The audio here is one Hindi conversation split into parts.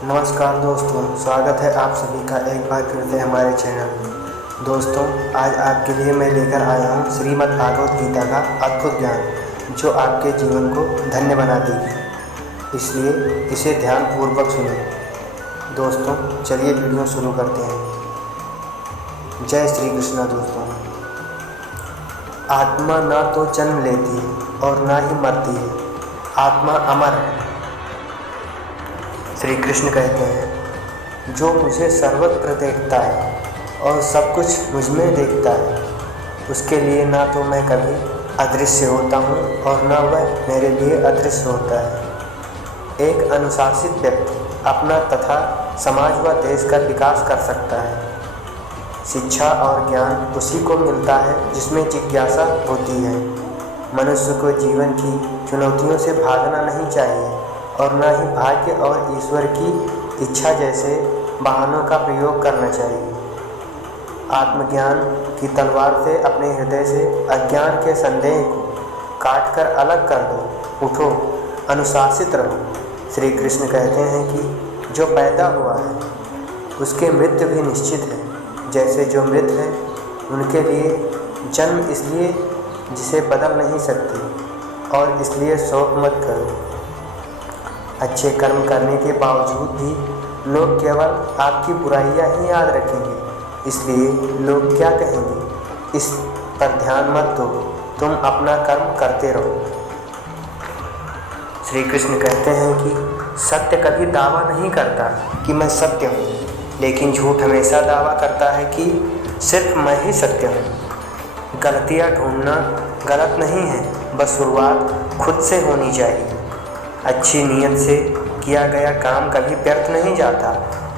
नमस्कार दोस्तों, स्वागत है आप सभी का एक बार फिर से हमारे चैनल में। दोस्तों, आज आपके लिए मैं लेकर आया हूँ श्रीमद् भागवत गीता का अद्भुत ज्ञान जो आपके जीवन को धन्य बना देगी। इसलिए इसे ध्यानपूर्वक सुनें। दोस्तों, चलिए वीडियो शुरू करते हैं। जय श्री कृष्णा। दोस्तों, आत्मा ना तो जन्म लेती है और ना ही मरती है, आत्मा अमर है। श्री कृष्ण कहते हैं, जो मुझे सर्वत्र देखता है और सब कुछ मुझ में देखता है, उसके लिए ना तो मैं कभी अदृश्य होता हूँ और ना वह मेरे लिए अदृश्य होता है। एक अनुशासित व्यक्ति अपना तथा समाज व देश का विकास कर सकता है। शिक्षा और ज्ञान उसी को मिलता है जिसमें जिज्ञासा होती है। मनुष्य को जीवन की चुनौतियों से भागना नहीं चाहिए और न ही भाग्य और ईश्वर की इच्छा जैसे बहानों का प्रयोग करना चाहिए। आत्मज्ञान की तलवार से अपने हृदय से अज्ञान के संदेह को काट कर अलग कर दो। उठो, अनुशासित रहो। श्री कृष्ण कहते हैं कि जो पैदा हुआ है उसकी मृत्यु भी निश्चित है। जैसे जो मृत है उनके लिए जन्म इसलिए जिसे बदल नहीं सकते, और इसलिए शोक मत करो। अच्छे कर्म करने के बावजूद भी लोग केवल आपकी बुराइयां ही याद रखेंगे, इसलिए लोग क्या कहेंगे इस पर ध्यान मत दो, तुम अपना कर्म करते रहो। श्री कृष्ण कहते हैं कि सत्य कभी दावा नहीं करता कि मैं सत्य हूँ, लेकिन झूठ हमेशा दावा करता है कि सिर्फ मैं ही सत्य हूँ। गलतियाँ ढूंढना गलत नहीं है, बस शुरुआत खुद से होनी चाहिए। अच्छी नीयत से किया गया काम कभी व्यर्थ नहीं जाता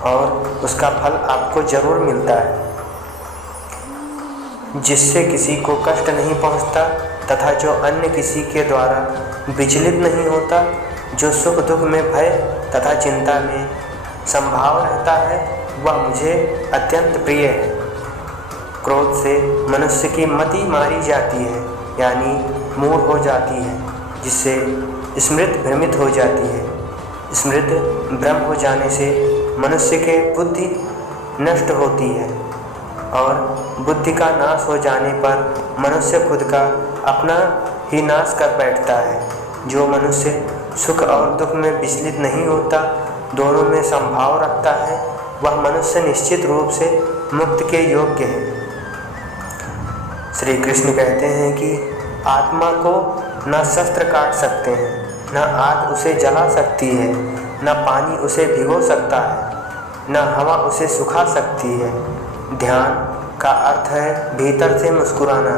और उसका फल आपको जरूर मिलता है। जिससे किसी को कष्ट नहीं पहुंचता तथा जो अन्य किसी के द्वारा विचलित नहीं होता, जो सुख दुख में भय तथा चिंता में संभाव रहता है, वह मुझे अत्यंत प्रिय है। क्रोध से मनुष्य की मति मारी जाती है, यानी मूढ़ हो जाती है, जिससे स्मृति भ्रमित हो जाती है। स्मृति भ्रम हो जाने से मनुष्य के बुद्धि नष्ट होती है और बुद्धि का नाश हो जाने पर मनुष्य खुद का अपना ही नाश कर बैठता है। जो मनुष्य सुख और दुख में विचलित नहीं होता, दोनों में संभाव रखता है, वह मनुष्य निश्चित रूप से मुक्त के योग्य है। श्री कृष्ण कहते हैं कि आत्मा को न शस्त्र काट सकते हैं, न आग उसे जला सकती है, न पानी उसे भिगो सकता है, न हवा उसे सुखा सकती है। ध्यान का अर्थ है भीतर से मुस्कुराना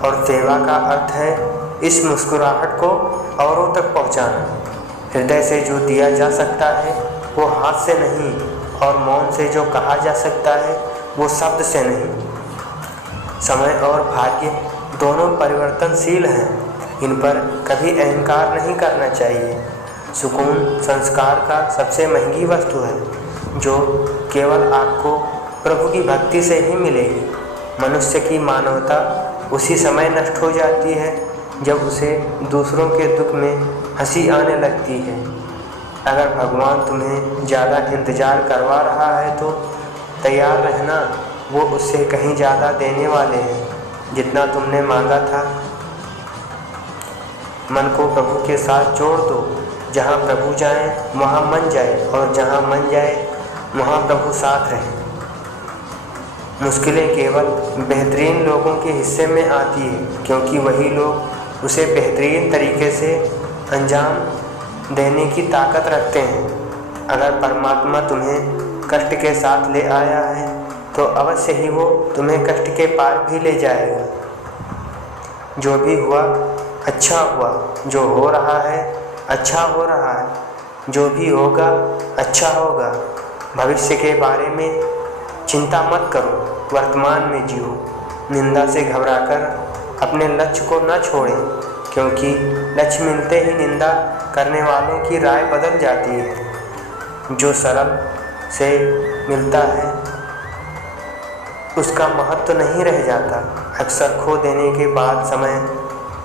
और सेवा का अर्थ है इस मुस्कुराहट को औरों तक पहुंचाना। हृदय से जो दिया जा सकता है वो हाथ से नहीं, और मौन से जो कहा जा सकता है वो शब्द से नहीं। समय और भाग्य दोनों परिवर्तनशील हैं, इन पर कभी अहंकार नहीं करना चाहिए। सुकून संस्कार का सबसे महंगी वस्तु है, जो केवल आपको प्रभु की भक्ति से ही मिलेगी। मनुष्य की मानवता उसी समय नष्ट हो जाती है जब उसे दूसरों के दुख में हंसी आने लगती है। अगर भगवान तुम्हें ज़्यादा इंतज़ार करवा रहा है तो तैयार रहना, वो उससे कहीं ज़्यादा देने वाले हैं जितना तुमने मांगा था। मन को प्रभु के साथ जोड़ दो। जहाँ प्रभु जाए वहाँ मन जाए, और जहाँ मन जाए वहाँ प्रभु साथ रहे। मुश्किलें केवल बेहतरीन लोगों के हिस्से में आती है, क्योंकि वही लोग उसे बेहतरीन तरीके से अंजाम देने की ताकत रखते हैं। अगर परमात्मा तुम्हें कष्ट के साथ ले आया है तो अवश्य ही वो तुम्हें कष्ट के पार भी ले जाएगा। जो भी हुआ अच्छा हुआ, जो हो रहा है अच्छा हो रहा है, जो भी होगा अच्छा होगा। भविष्य के बारे में चिंता मत करो, वर्तमान में जियो। निंदा से घबराकर अपने लक्ष्य को न छोड़ें, क्योंकि लक्ष्य मिलते ही निंदा करने वालों की राय बदल जाती है। जो सरल से मिलता है उसका महत्व नहीं रह जाता। अक्सर खो देने के बाद समय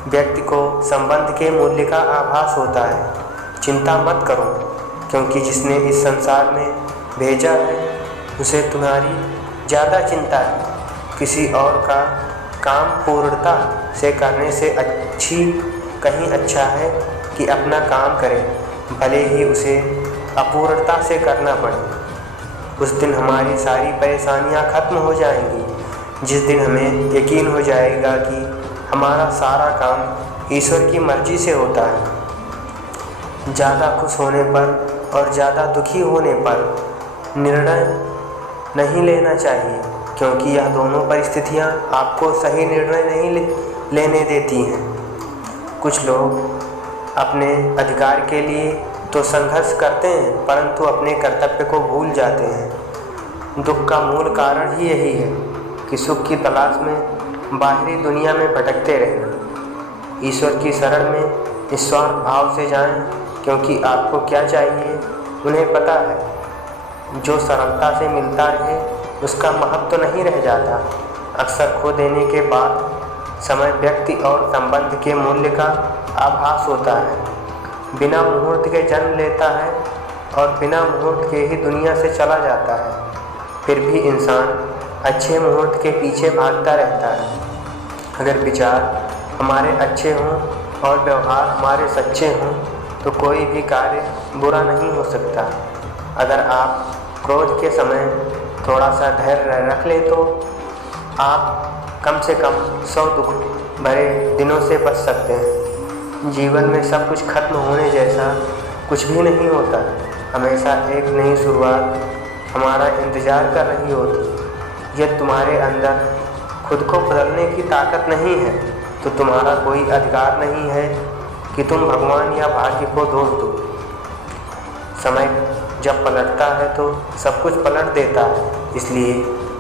व्यक्ति को संबंध के मूल्य का आभास होता है। चिंता मत करो, क्योंकि जिसने इस संसार में भेजा है उसे तुम्हारी ज़्यादा चिंता है। किसी और का काम पूर्णता से करने से कहीं अच्छा है कि अपना काम करे, भले ही उसे अपूर्णता से करना पड़े। उस दिन हमारी सारी परेशानियां खत्म हो जाएंगी, जिस दिन हमें यकीन हो जाएगा कि हमारा सारा काम ईश्वर की मर्जी से होता है। ज़्यादा खुश होने पर और ज़्यादा दुखी होने पर निर्णय नहीं लेना चाहिए, क्योंकि यह दोनों परिस्थितियां आपको सही निर्णय नहीं लेने देती हैं। कुछ लोग अपने अधिकार के लिए तो संघर्ष करते हैं, परंतु अपने कर्तव्य को भूल जाते हैं। दुख का मूल कारण ही यही है कि सुख की तलाश में बाहरी दुनिया में भटकते रहना। ईश्वर की शरण में निस्वार्थ भाव से जाएं, क्योंकि आपको क्या चाहिए उन्हें पता है। जो सरलता से मिलता रहे उसका महत्व तो नहीं रह जाता। अक्सर खो देने के बाद समय व्यक्ति और संबंध के मूल्य का आभास होता है। बिना मुहूर्त के जन्म लेता है और बिना मुहूर्त के ही दुनिया से चला जाता है। फिर भी इंसान अच्छे मुहूर्त के पीछे भागता रहता है। अगर विचार हमारे अच्छे हों और व्यवहार हमारे सच्चे हों तो कोई भी कार्य बुरा नहीं हो सकता। अगर आप क्रोध के समय थोड़ा सा धैर्य रख ले तो आप कम से कम 100 दुख भरे दिनों से बच सकते हैं। जीवन में सब कुछ खत्म होने जैसा कुछ भी नहीं होता। हमेशा एक नई शुरुआत हमारा इंतज़ार कर रही होती। यदि तुम्हारे अंदर खुद को बदलने की ताकत नहीं है तो तुम्हारा कोई अधिकार नहीं है कि तुम भगवान या भाग्य को दोष दो। समय जब पलटता है तो सब कुछ पलट देता है। इसलिए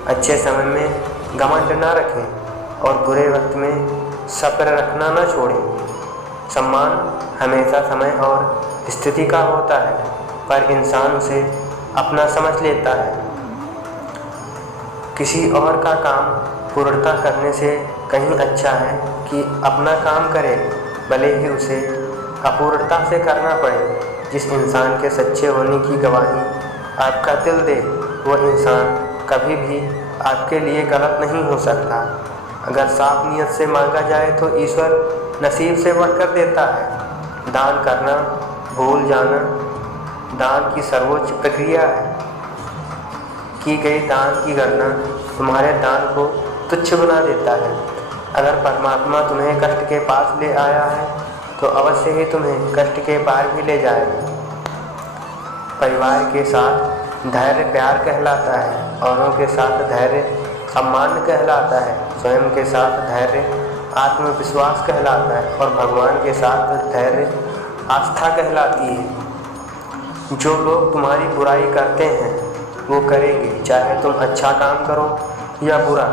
अच्छे समय में घमंड न रखें और बुरे वक्त में सब्र रखना न छोड़ें। सम्मान हमेशा समय और स्थिति का होता है, पर इंसान उसे अपना समझ लेता है। किसी और का काम पूर्णता करने से कहीं अच्छा है कि अपना काम करे, भले ही उसे अपूर्णता से करना पड़े। जिस इंसान के सच्चे होने की गवाही आपका दिल दे, वह इंसान कभी भी आपके लिए गलत नहीं हो सकता। अगर साफ नियत से मांगा जाए तो ईश्वर नसीब से बढ़कर देता है। दान करना भूल जाना दान की सर्वोच्च प्रक्रिया है। की गई दान की गणना तुम्हारे दान को तुच्छ बना देता है। अगर परमात्मा तुम्हें कष्ट के पास ले आया है तो अवश्य ही तुम्हें कष्ट के पार भी ले जाएगा। परिवार के साथ धैर्य प्यार कहलाता है, औरों के साथ धैर्य सम्मान कहलाता है, स्वयं के साथ धैर्य आत्मविश्वास कहलाता है और भगवान के साथ धैर्य आस्था कहलाती है। जो लोग तुम्हारी बुराई करते हैं वो करेंगे, चाहे तुम अच्छा काम करो या बुरा।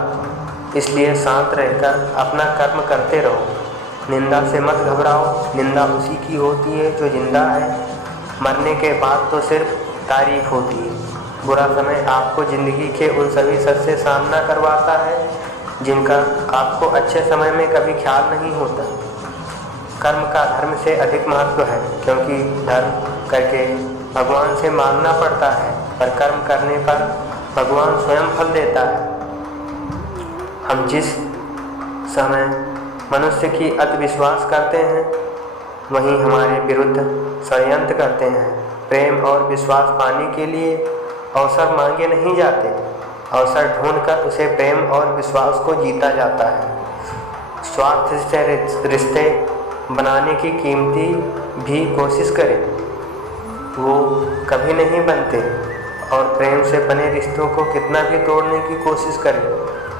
इसलिए शांत रहकर अपना कर्म करते रहो। निंदा से मत घबराओ, निंदा उसी की होती है जो जिंदा है। मरने के बाद तो सिर्फ तारीफ होती है। बुरा समय आपको ज़िंदगी के उन सभी सच से सामना करवाता है जिनका आपको अच्छे समय में कभी ख्याल नहीं होता। कर्म का धर्म से अधिक महत्व है, क्योंकि धर्म करके भगवान से मांगना पड़ता है, पर कर्म करने पर भगवान स्वयं फल देता है। हम जिस समय मनुष्य की अति विश्वास करते हैं वहीं हमारे विरुद्ध षड्यंत्र करते हैं। प्रेम और विश्वास पाने के लिए अवसर मांगे नहीं जाते, अवसर ढूंढकर उसे प्रेम और विश्वास को जीता जाता है। स्वार्थ से रिश्ते बनाने की कीमती भी कोशिश करें, वो कभी नहीं बनते, और प्रेम से बने रिश्तों को कितना भी तोड़ने की कोशिश करें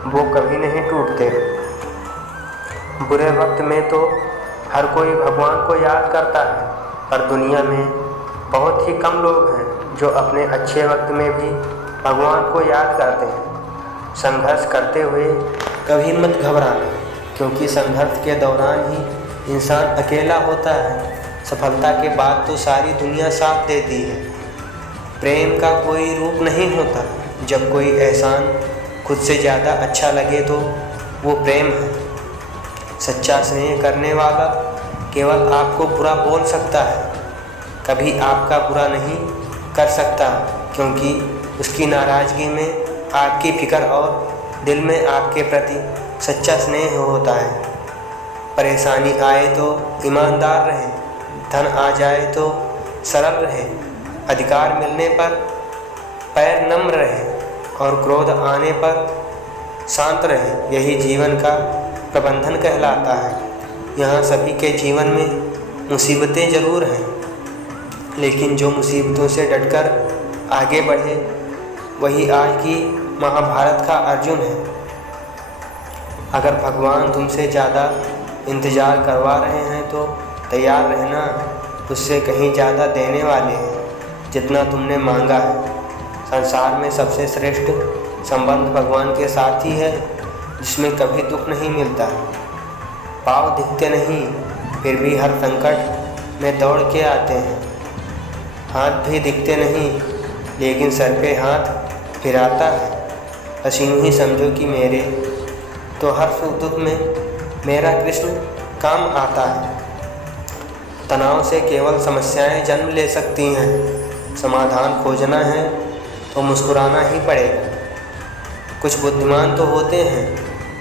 वो कभी नहीं टूटते। बुरे वक्त में तो हर कोई भगवान को याद करता है, पर दुनिया में बहुत ही कम लोग हैं जो अपने अच्छे वक्त में भी भगवान को याद करते हैं। संघर्ष करते हुए कभी मत घबराना, क्योंकि संघर्ष के दौरान ही इंसान अकेला होता है। सफलता के बाद तो सारी दुनिया साथ देती है। प्रेम का कोई रूप नहीं होता। जब कोई एहसान खुद से ज़्यादा अच्छा लगे तो वो प्रेम है। सच्चा स्नेह करने वाला केवल आपको बुरा बोल सकता है, कभी आपका बुरा नहीं कर सकता, क्योंकि उसकी नाराज़गी में आपकी फ़िक्र और दिल में आपके प्रति सच्चा स्नेह होता है। परेशानी आए तो ईमानदार रहें, धन आ जाए तो सरल रहें, अधिकार मिलने पर पैर नम्र रहें और क्रोध आने पर शांत रहें। यही जीवन का प्रबंधन कहलाता है। यहाँ सभी के जीवन में मुसीबतें ज़रूर हैं, लेकिन जो मुसीबतों से डटकर आगे बढ़े वही आज की महाभारत का अर्जुन है। अगर भगवान तुमसे ज़्यादा इंतज़ार करवा रहे हैं तो तैयार रहना, उससे कहीं ज़्यादा देने वाले हैं जितना तुमने मांगा है। संसार में सबसे श्रेष्ठ संबंध भगवान के साथ ही है, जिसमें कभी दुख नहीं मिलता। पाँव दिखते नहीं, फिर भी हर संकट में दौड़ के आते हैं। हाथ भी दिखते नहीं, लेकिन सर पे हाथ फिराता है। बस यूँ ही समझो कि मेरे तो हर सुख दुख में मेरा कृष्ण काम आता है। तनाव से केवल समस्याएं जन्म ले सकती हैं। समाधान खोजना है तो मुस्कुराना ही पड़ेगा। कुछ बुद्धिमान तो होते हैं,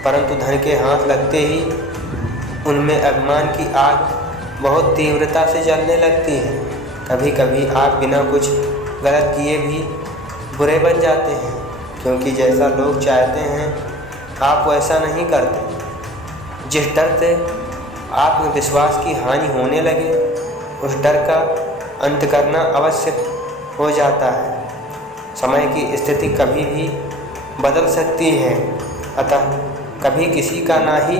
परंतु धन के हाथ लगते ही उनमें अभिमान की आग बहुत तीव्रता से जलने लगती है। कभी कभी आप बिना कुछ गलत किए भी बुरे बन जाते हैं, क्योंकि जैसा लोग चाहते हैं आप वैसा नहीं करते। जिस डर से आत्मविश्वास की हानि होने लगे, उस डर का अंत करना आवश्यक हो जाता है। समय की स्थिति कभी भी बदल सकती है, अतः कभी किसी का ना ही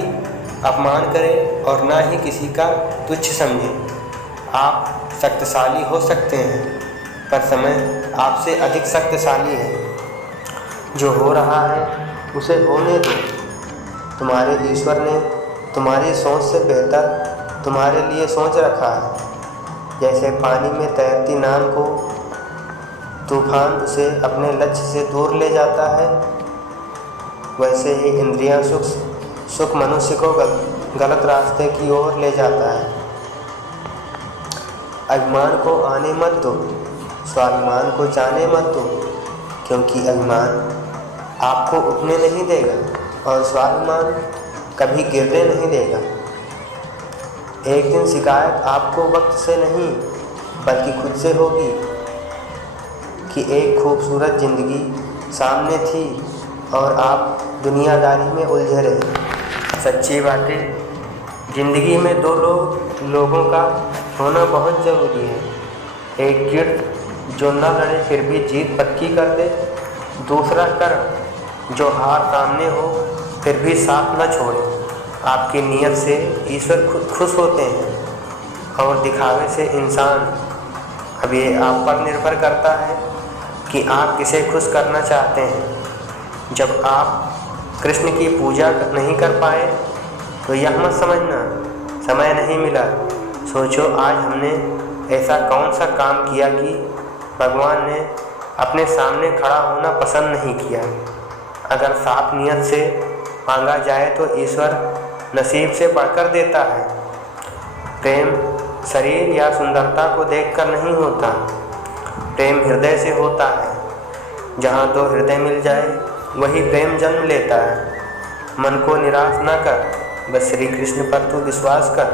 अपमान करें और ना ही किसी का तुच्छ समझें। आप शक्तिशाली हो सकते हैं, पर समय आपसे अधिक शक्तिशाली है। जो हो रहा है उसे होने दो। तुम्हारे ईश्वर ने तुम्हारी सोच से बेहतर तुम्हारे लिए सोच रखा है। जैसे पानी में तैरती नाव को तूफान उसे अपने लक्ष्य से दूर ले जाता है, वैसे ही इंद्रियां सुख मनुष्य को गलत रास्ते की ओर ले जाता है। अभिमान को आने मत दो, स्वाभिमान को जाने मत दो, क्योंकि अभिमान आपको उठने नहीं देगा और स्वाभिमान कभी गिरने नहीं देगा। एक दिन शिकायत आपको वक्त से नहीं बल्कि खुद से होगी कि एक खूबसूरत ज़िंदगी सामने थी और आप दुनियादारी में उलझे रहे। सच्ची बातें, ज़िंदगी में दो लोगों का होना बहुत ज़रूरी है। एक गिर्द जो न लड़े फिर भी जीत पक्की कर दे, दूसरा कर्म जो हार सामने हो फिर भी साथ न छोड़े। आपकी नीयत से ईश्वर खुद खुश होते हैं और दिखावे से इंसान। अब ये आप पर निर्भर करता है कि आप किसे खुश करना चाहते हैं। जब आप कृष्ण की पूजा नहीं कर पाए तो यह मत समझना समय नहीं मिला। सोचो आज हमने ऐसा कौन सा काम किया कि भगवान ने अपने सामने खड़ा होना पसंद नहीं किया। अगर साफ नियत से मांगा जाए तो ईश्वर नसीब से बढ़कर देता है। प्रेम शरीर या सुंदरता को देखकर नहीं होता, प्रेम हृदय से होता है। जहाँ दो हृदय मिल जाए वही प्रेम जन्म लेता है। मन को निराश न कर, बस श्री कृष्ण पर तू विश्वास कर।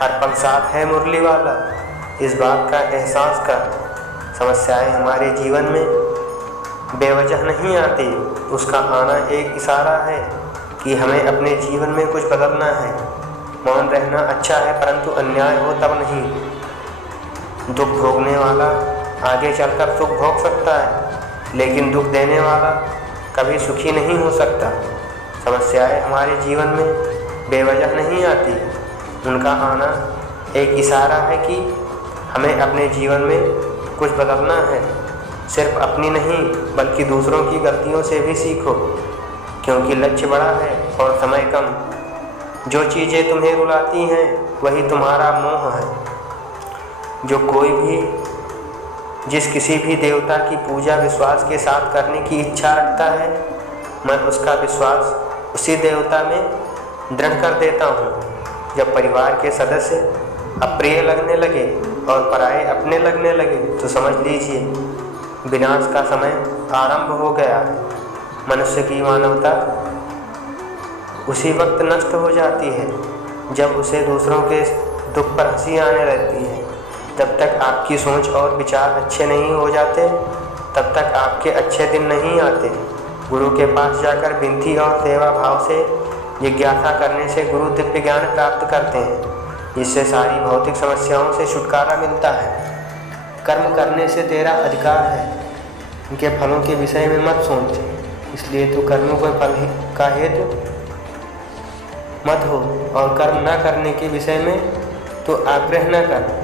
हर पल साथ है मुरली वाला, इस बात का एहसास कर। समस्याएं हमारे जीवन में बेवजह नहीं आती, उसका आना एक इशारा है कि हमें अपने जीवन में कुछ बदलना है। मौन रहना अच्छा है, परंतु अन्याय हो तब नहीं। दुख भोगने वाला आगे चलकर सुख भोग सकता है, लेकिन दुख देने वाला कभी सुखी नहीं हो सकता। समस्याएं हमारे जीवन में बेवजह नहीं आती, उनका आना एक इशारा है कि हमें अपने जीवन में कुछ बदलना है। सिर्फ अपनी नहीं बल्कि दूसरों की गलतियों से भी सीखो, क्योंकि लक्ष्य बड़ा है और समय कम। जो चीज़ें तुम्हें रुलाती हैं वही तुम्हारा मोह है। जो कोई भी जिस किसी भी देवता की पूजा विश्वास के साथ करने की इच्छा रखता है, मैं उसका विश्वास उसी देवता में दृढ़ कर देता हूँ। जब परिवार के सदस्य अप्रिय लगने लगे और पराये अपने लगने लगे तो समझ लीजिए विनाश का समय आरंभ हो गया है। मनुष्य की मानवता उसी वक्त नष्ट हो जाती है जब उसे दूसरों के दुख पर हंसी आने लगती है। जब तक आपकी सोच और विचार अच्छे नहीं हो जाते तब तक आपके अच्छे दिन नहीं आते। गुरु के पास जाकर विनती और सेवा भाव से जिज्ञासा करने से गुरु दिव्य ज्ञान प्राप्त करते हैं, जिससे सारी भौतिक समस्याओं से छुटकारा मिलता है। कर्म करने से तेरा अधिकार है, उनके फलों के विषय में मत सोच, इसलिए तू कर्मों के फल का हेतु मत हो और कर्म न करने के विषय में तो आग्रह न कर।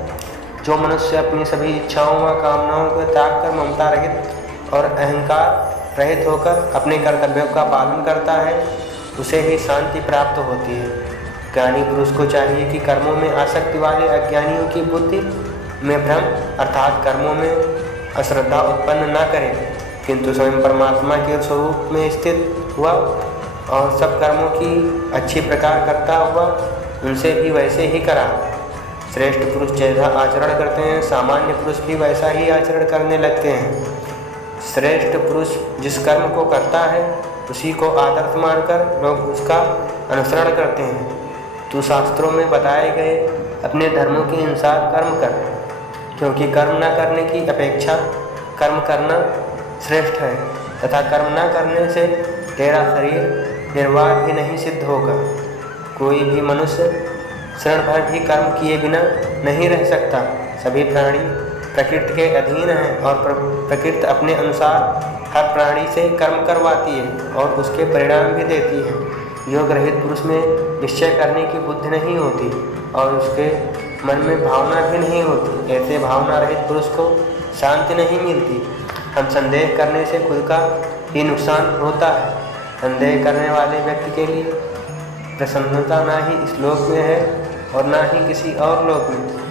जो मनुष्य अपनी सभी इच्छाओं व कामनाओं को त्याग कर ममता रहित और अहंकार रहित होकर अपने कर्तव्यों का पालन करता है उसे ही शांति प्राप्त होती है। ज्ञानी पुरुष को चाहिए कि कर्मों में आसक्ति वाले अज्ञानियों की बुद्धि में भ्रम अर्थात कर्मों में अश्रद्धा उत्पन्न न करे, किंतु स्वयं परमात्मा के स्वरूप में स्थित हुआ और सब कर्मों की अच्छी प्रकार करता हुआ उनसे भी वैसे ही करा। श्रेष्ठ पुरुष जैसा आचरण करते हैं सामान्य पुरुष भी वैसा ही आचरण करने लगते हैं। श्रेष्ठ पुरुष जिस कर्म को करता है उसी को आदर्श मानकर लोग उसका अनुसरण करते हैं। तू शास्त्रों में बताए गए अपने धर्मों के अनुसार कर्म कर, क्योंकि कर्म न करने की अपेक्षा कर्म करना श्रेष्ठ है तथा कर्म न करने से तेरा शरीर निर्वाह भी नहीं सिद्ध होगा। कोई भी मनुष्य क्षण भर भी कर्म किए बिना नहीं रह सकता। सभी प्राणी प्रकृति के अधीन हैं और प्रकृति अपने अनुसार हर प्राणी से कर्म करवाती है और उसके परिणाम भी देती है। योग रहित पुरुष में निश्चय करने की बुद्धि नहीं होती और उसके मन में भावना भी नहीं होती। ऐसे भावना रहित पुरुष को शांति नहीं मिलती। हम संदेह करने से खुद का ही नुकसान होता है। संदेह करने वाले व्यक्ति के लिए प्रसन्नता ना ही इस लोक में है और ना ही किसी और लोक में।